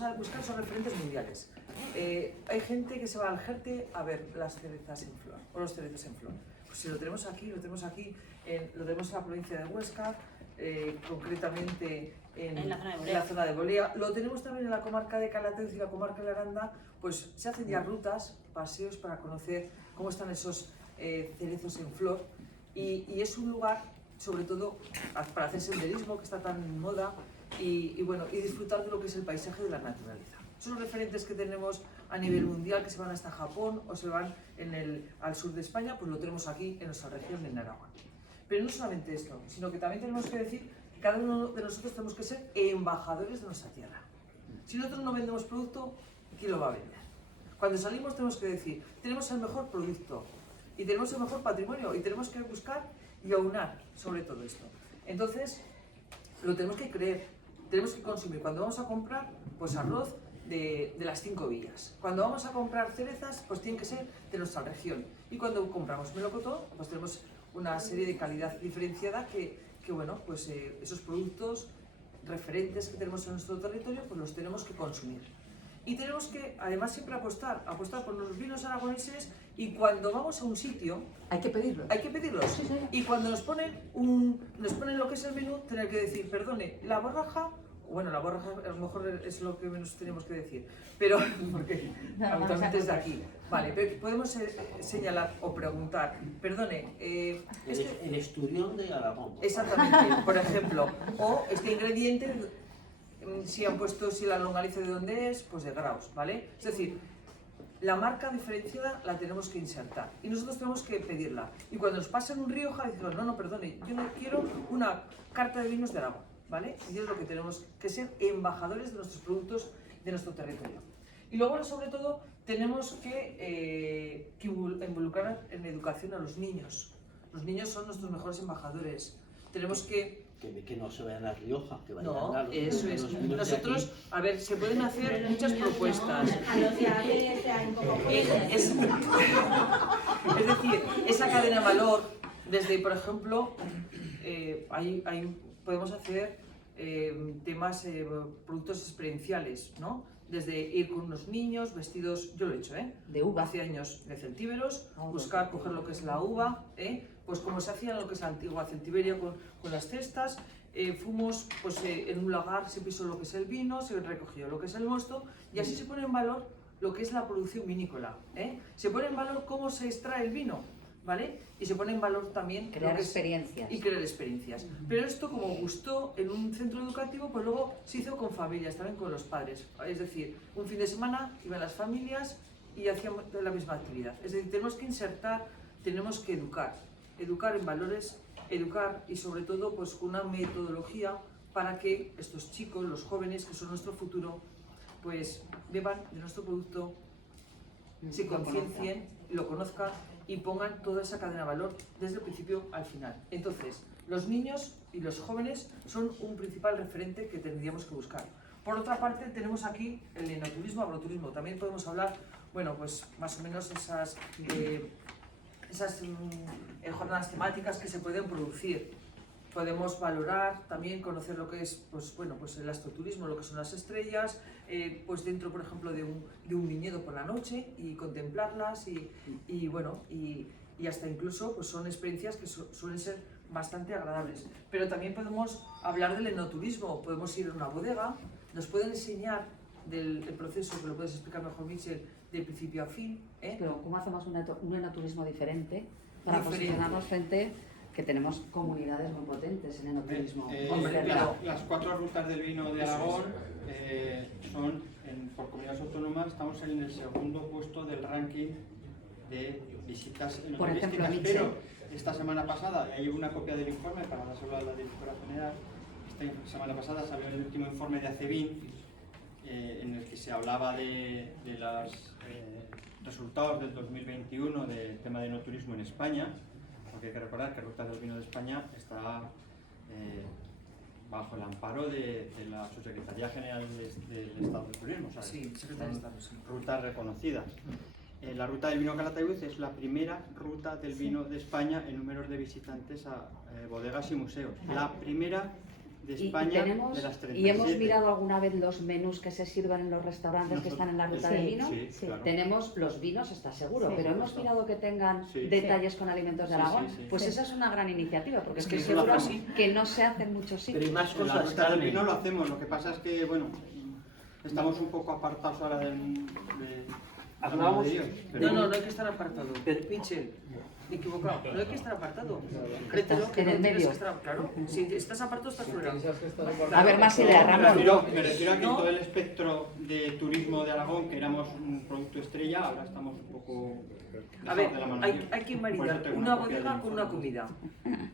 podemos buscar son referentes mundiales. Hay gente que se va al Jerte a ver las cerezas en flor, o los cerezos en flor. Pues si lo tenemos aquí, lo tenemos en la provincia de Huesca, concretamente en la zona de Bolea. Lo tenemos también en la comarca de Calatayud y la comarca de Aranda. Pues se hacen ya rutas, paseos para conocer cómo están esos cerezos en flor. Y es un lugar, sobre todo, para hacer senderismo, que está tan en moda, y disfrutar de lo que es el paisaje de la naturaleza. Son los referentes que tenemos a nivel mundial, que se van hasta Japón o se van al sur de España, pues lo tenemos aquí en nuestra región, en Aragón. Pero no solamente esto, sino que también tenemos que decir que cada uno de nosotros tenemos que ser embajadores de nuestra tierra. Si nosotros no vendemos producto, ¿quién lo va a vender? Cuando salimos tenemos que decir, tenemos el mejor producto y tenemos el mejor patrimonio y tenemos que buscar y aunar sobre todo esto. Entonces, lo tenemos que creer, tenemos que consumir. Cuando vamos a comprar, pues arroz de las 5 villas. Cuando vamos a comprar cerezas, pues tienen que ser de nuestra región. Y cuando compramos melocotón, pues tenemos una serie de calidad diferenciada que esos productos referentes que tenemos en nuestro territorio, pues los tenemos que consumir. Y tenemos que, además, siempre apostar por los vinos aragoneses, y cuando vamos a un sitio... Hay que pedirlos. Hay que pedirlos. Sí, sí. Y cuando nos ponen lo que es el menú, tener que decir, perdone, la borraja... Bueno, la borraja a lo mejor es lo que menos tenemos que decir, pero porque habitualmente es de aquí. Vale, pero podemos señalar o preguntar, perdone... el esturión de Aragón. Exactamente, por ejemplo, o este ingrediente... Si la longaniza de dónde es, pues de Graus, ¿vale? Es decir, la marca diferenciada la tenemos que insertar y nosotros tenemos que pedirla. Y cuando nos pasan un Rioja, decimos, no, perdone, yo no quiero una carta de vinos de Aragón, ¿vale? Y es lo que tenemos que ser, embajadores de nuestros productos, de nuestro territorio. Y luego, sobre todo, tenemos que involucrar en educación a los niños. Los niños son nuestros mejores embajadores. Tenemos que no se vayan a La Rioja, que vayan no, a los eso es. vinos Nosotros, a ver, se pueden hacer muchas propuestas. Es decir, esa cadena de valor, desde, por ejemplo, podemos hacer productos experienciales, ¿no? Desde ir con unos niños vestidos, yo lo he hecho, de uva. Hace años, de celtíberos, coger lo que es la uva, pues como se hacía en lo que es la antigua Celtiberia con las cestas. Fuimos pues, en un lagar, se pisó lo que es el vino, se recogió lo que es el mosto, y así se pone en valor lo que es la producción vinícola. Se pone en valor cómo se extrae el vino, ¿vale? Y se pone en valor también crear experiencias. Y crear experiencias. Pero esto, como gustó en un centro educativo, pues luego se hizo con familias, también con los padres. Es decir, un fin de semana iban las familias y hacían la misma actividad. Es decir, tenemos que insertar, tenemos que educar en valores, educar y sobre todo pues con una metodología para que estos chicos, los jóvenes, que son nuestro futuro, pues beban de nuestro producto, se conciencien, lo conozcan y pongan toda esa cadena de valor desde el principio al final. Entonces, los niños y los jóvenes son un principal referente que tendríamos que buscar. Por otra parte, tenemos aquí el enoturismo, agroturismo. También podemos hablar, bueno, pues más o menos esas jornadas temáticas que se pueden producir. Podemos valorar, también conocer lo que es pues el astroturismo, lo que son las estrellas, pues dentro, por ejemplo, de un viñedo por la noche y contemplarlas y hasta incluso pues son experiencias que suelen ser bastante agradables. Pero también podemos hablar del enoturismo, podemos ir a una bodega, nos pueden enseñar del proceso, que lo puedes explicar mejor, Michel, del principio a fin. Pero ¿cómo hacemos un enoturismo diferente para posicionarnos frente que tenemos comunidades muy potentes en enoturismo? Las 4 rutas del vino de Aragón son, por comunidades autónomas, estamos en el segundo puesto del ranking de visitas enoturísticas. Por ejemplo, pero esta semana pasada, hay una copia del informe para dárselo a la directora general, esta semana pasada salió el último informe de ACEBIN, en el que se hablaba de los resultados del 2021 del tema de enoturismo en España, porque hay que recordar que Ruta del Vino de España está bajo el amparo de la Subsecretaría General del Estado de Turismo, ¿sabes? Sí, Secretaría de Estado, sí. Rutas reconocidas. La Ruta del Vino Calatayud es la primera ruta del vino de España en números de visitantes a bodegas y museos. La primera de Y España tenemos, de las y 37. hemos mirado alguna vez los menús que se sirven en los restaurantes que están en la ruta Sí, del vino. Sí, Sí. claro. Tenemos los vinos, está seguro, Sí, pero por hemos supuesto. mirado que tengan Sí. detalles con alimentos de Sí, Aragón. sí, sí. Pues Sí. esa es una gran iniciativa, porque es Sí, que eso lo seguro hace así. que no se hace en muchos Pero hay sitios. más En la cosas, ruta del Carmen. vino lo hacemos, lo que pasa es que, bueno, estamos un poco apartados ahora de Hablábamos- ellos, No, pero- no hay que estar apartado. Pero- Michel, equivocado. No hay que estar apartado. Créetelo que en el no tienes medio. que estar. Claro, si estás apartado, estás fuera. A ver, más ideas, Ramón. Me refiero a que en No. todo el espectro de turismo de Aragón, que éramos un producto estrella, ahora estamos un poco A dejados ver, de la mano. hay que Por maridar eso tengo una copia del bodega con una informe. comida.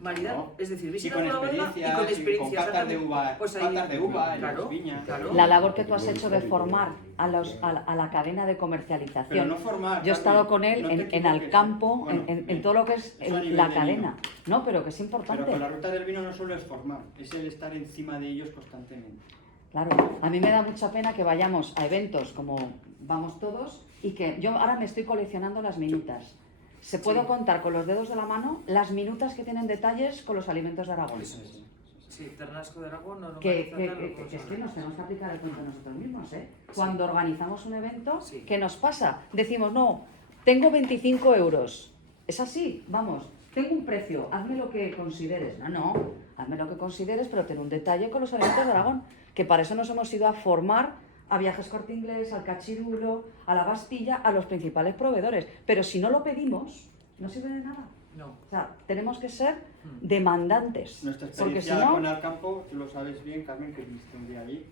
Maridar, No. es decir, Y visita con una bodega y con experiencias, y con experiencias. catas de uva, Pues ahí, catas de uva en claro, las viñas. claro. La labor que tú has hecho de formar a la cadena de Pero comercialización. no formar. Yo he estado Carmen, con él no te en equivoques. Alcampo, Bueno, en todo lo que es eso a nivel la de cadena. vino. No, pero que es Pero importante. con la ruta del vino no solo es formar, es el estar encima de ellos constantemente. Claro, a mí me da mucha pena que vayamos a eventos como vamos todos y que yo ahora me estoy coleccionando las minutas. Se puedo Sí. contar con los dedos de la mano las minutas que tienen detalles con los alimentos de Aragón. Eso es. Sí, Ternasco de Aragón, no Que localiza es que nos tenemos que aplicar el cuento nosotros mismos, ¿eh? Cuando organizamos un evento, Sí. ¿qué nos pasa? Decimos, no, tengo 25 euros. Es así, vamos, tengo un precio, hazme lo que consideres. No, hazme lo que consideres, pero ten un detalle con los alimentos de Aragón, que para eso nos hemos ido a formar a Viajes Corte Inglés, al Cachirulo, a la Bastilla, a los principales proveedores. Pero si no lo pedimos, no sirve de nada. No. O sea, tenemos que ser demandantes. Nuestra Porque si experiencia no, con Alcampo, tú lo sabes bien, Carmen, que viste un día allí,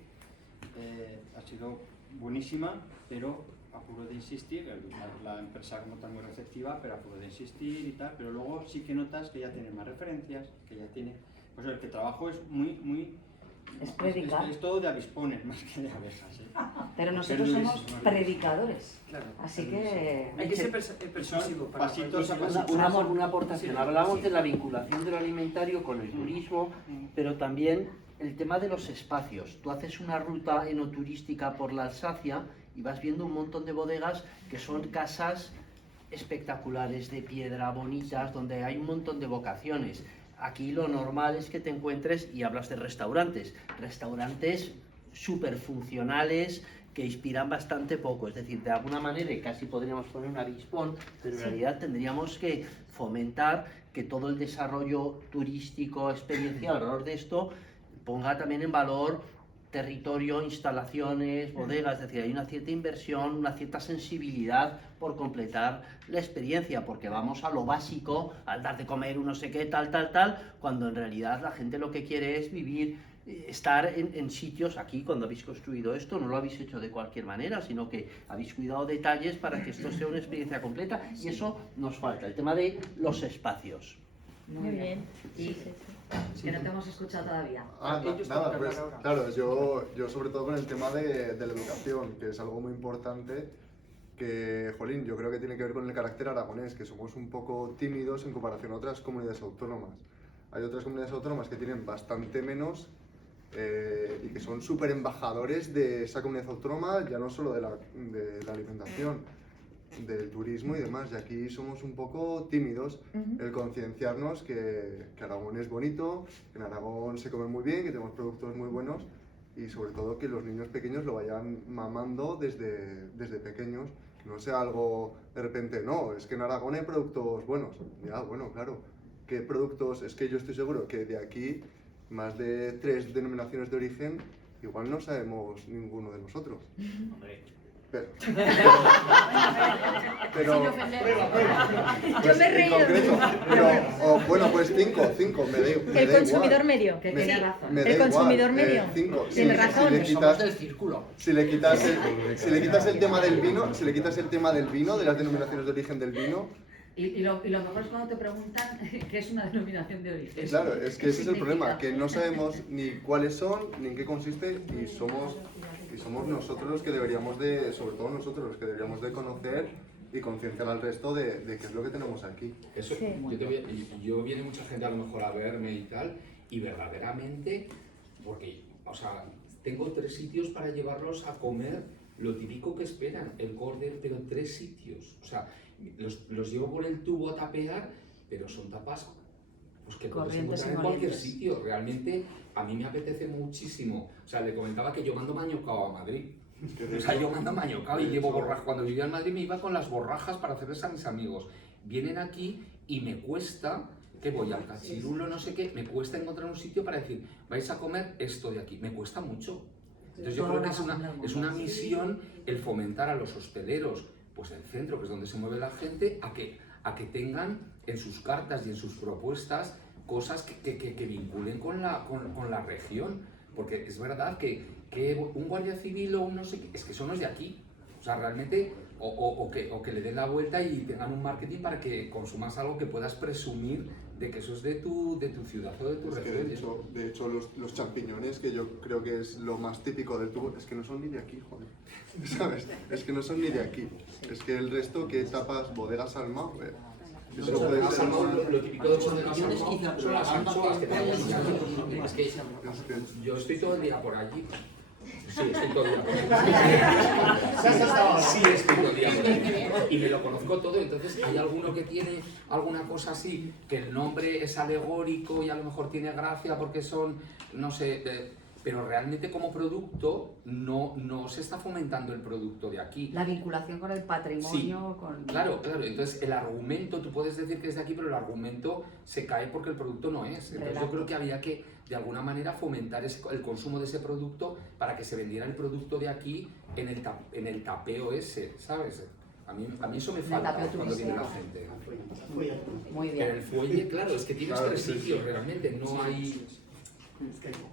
ha sido buenísima, pero apuro de insistir, la empresa como tal muy receptiva, pero apuro de insistir y tal, pero luego sí que notas que ya tiene más referencias, que ya tiene, pues el que trabajo es muy... Es predicar. Es todo de avispones más que de abejas, ¿eh? pero nosotros Pero somos Luis, predicadores. Claro. Así que Hay que ser persuasivo para Pasitos a Una, pasitos. una aportación. Sí. Hablamos de la vinculación de lo alimentario con el turismo, pero también el tema de los espacios. Tú haces una ruta enoturística por la Alsacia y vas viendo un montón de bodegas que son casas espectaculares, de piedra, bonitas, donde hay un montón de vocaciones. Aquí lo normal es que te encuentres, y hablas de restaurantes súper funcionales, que inspiran bastante poco, es decir, de alguna manera casi podríamos poner un avispón, pero en realidad tendríamos que fomentar que todo el desarrollo turístico, experiencial alrededor de esto ponga también en valor territorio, instalaciones, bodegas, es decir, hay una cierta inversión, una cierta sensibilidad por completar la experiencia, porque vamos a lo básico, al dar de comer un no sé qué, tal, cuando en realidad la gente lo que quiere es vivir, estar en sitios. Aquí, cuando habéis construido esto, no lo habéis hecho de cualquier manera, sino que habéis cuidado detalles para que esto sea una experiencia completa, y eso nos falta, el tema de los espacios. Muy bien. Y que no te hemos escuchado todavía. Ellos Nada, tocan pues ahora. claro, yo sobre todo con el tema de la educación, que es algo muy importante, que, jolín, yo creo que tiene que ver con el carácter aragonés, que somos un poco tímidos en comparación a otras comunidades autónomas. Hay otras comunidades autónomas que tienen bastante menos y que son súper embajadores de esa comunidad autónoma, ya no solo de la alimentación, del turismo y demás, y aquí somos un poco tímidos el concienciarnos que Aragón es bonito, que en Aragón se come muy bien, que tenemos productos muy buenos, y sobre todo que los niños pequeños lo vayan mamando desde pequeños, que no sea algo de repente, no, es que en Aragón hay productos buenos. Ya, bueno, claro, ¿qué productos? Es que yo estoy seguro que de aquí, más de 3 denominaciones de origen, igual no sabemos ninguno de nosotros. Pero Yo pues, me he en reído. concreto, pero, bueno, pues 5, me El da consumidor igual. medio. Que Me- tiene razón. me da El igual, consumidor medio. 5. Tiene razón. Si le quitas, del círculo. si le quitas el tema del vino, si le quitas el tema del vino, de las denominaciones de origen del vino, Y lo mejor es cuando te preguntan qué es una denominación de origen. claro, es que ese es el problema, significa? que no sabemos ni cuáles son, ni en qué consiste, y somos nosotros los que deberíamos de, sobre todo nosotros los que deberíamos de conocer y concienciar al resto de qué es lo que tenemos aquí. Eso, Sí. yo viene mucha gente a lo mejor a verme y tal, y verdaderamente, porque, o sea, tengo 3 sitios para llevarlos a comer lo típico que esperan, el córner, pero 3 sitios. O sea, los llevo por el tubo a tapear, pero son tapas pues que puedes Corrientes encontrar y en cualquier molientes. sitio. Realmente a mí me apetece muchísimo. O sea, le comentaba que yo mando mañocao a Madrid. O sea, yo mando mañocao y llevo borrajas. Cuando vivía en Madrid me iba con las borrajas para hacerles a mis amigos. Vienen aquí y me cuesta, que voy al Cachirulo, no sé qué, me cuesta encontrar un sitio para decir, vais a comer esto de aquí. Me cuesta mucho. Entonces yo creo que es una misión el fomentar a los hosteleros, pues del centro, que es donde se mueve la gente, a que tengan en sus cartas y en sus propuestas cosas que vinculen con la región. Porque es verdad que un guardia civil o un no sé qué, es que eso no es de aquí. O sea, realmente, o que le den la vuelta y tengan un marketing para que consumas algo que puedas presumir de que eso es de tu ciudad o de tu Es que región. de hecho los champiñones, que yo creo que es lo más típico del tubo, es que no son ni de aquí, joder. ¿Sabes? Es que no son ni de aquí. Es que el resto que tapas bodegas Alma, eso Pero puede más ser... salmón, lo típico de bodegas Champiñones salmón quizá, son las anchoas que tenemos aquí. Es que Es que- yo estoy todo el día por allí. Sí, estoy todo el día por allí. Sí, estoy todo el día por allí. Y me lo conozco todo, entonces hay alguno que tiene alguna cosa así, que el nombre es alegórico y a lo mejor tiene gracia porque son, no sé, pero realmente como producto no se está fomentando el producto de aquí. La vinculación con el patrimonio, con... Claro, entonces el argumento, tú puedes decir que es de aquí, pero el argumento se cae porque el producto no es. Entonces yo creo que había que, de alguna manera, fomentar el consumo de ese producto para que se vendiera el producto de aquí en el tapeo ese, ¿sabes? A mí eso me falta tapeo cuando viene la turístico. gente. Muy Pero el bien, fuelle, claro, es que tienes Claro, tres sí, sitios, sí. realmente, no hay...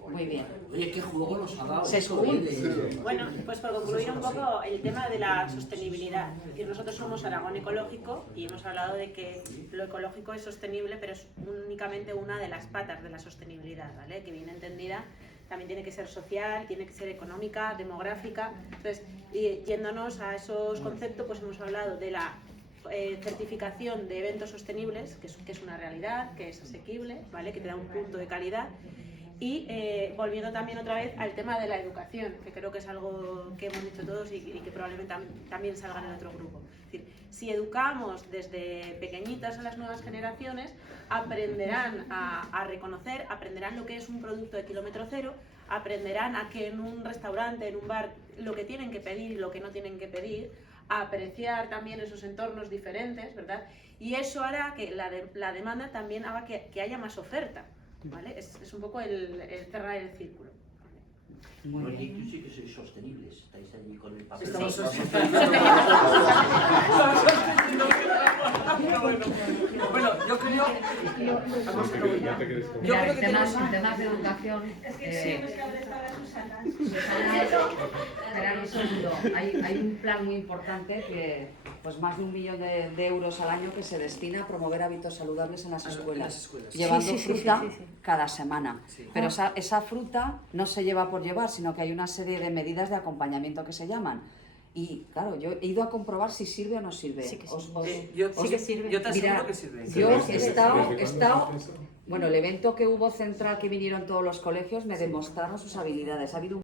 muy bien. Oye, qué juego nos ha dado Se esto, ¿eh? escucha. Bueno, pues por concluir un poco el tema de la sostenibilidad. Es decir, nosotros somos Aragón Ecológico y hemos hablado de que lo ecológico es sostenible, pero es únicamente una de las patas de la sostenibilidad, ¿vale? Que bien entendida también tiene que ser social, tiene que ser económica, demográfica. Entonces, y yéndonos a esos conceptos, pues hemos hablado de la certificación de eventos sostenibles, que es una realidad, que es asequible, ¿vale? Que te da un punto de calidad. Y volviendo también otra vez al tema de la educación, que creo que es algo que hemos dicho todos y que probablemente también salga en el otro grupo. Es decir, si educamos desde pequeñitas a las nuevas generaciones, aprenderán a reconocer, aprenderán lo que es un producto de kilómetro cero, aprenderán a que en un restaurante, en un bar, lo que tienen que pedir y lo que no tienen que pedir, a apreciar también esos entornos diferentes, ¿verdad? Y eso hará que la demanda también haga que haya más oferta. ¿Vale? Es un poco el cerrar el círculo. Muy Oye, bien. tú sí que sois sostenibles, estáis allí con el papel. Estamos Sí. Bueno, yo creo... Mira, en que temas de educación... Susana, espera un segundo. Hay un plan muy importante que pues más de 1 millón de euros al año que se destina a promover hábitos saludables en las escuelas, llevando fruta cada semana. Sí. Pero esa fruta no se lleva por llevar, sino que hay una serie de medidas de acompañamiento que se llaman. Y claro, yo he ido a comprobar si sirve o no sirve. Sí que Os- Yo Sí que sirve. te aseguro Mira, que sirve. yo he estado, bueno, el evento que hubo central que vinieron todos los colegios me demostraron sus habilidades. Ha habido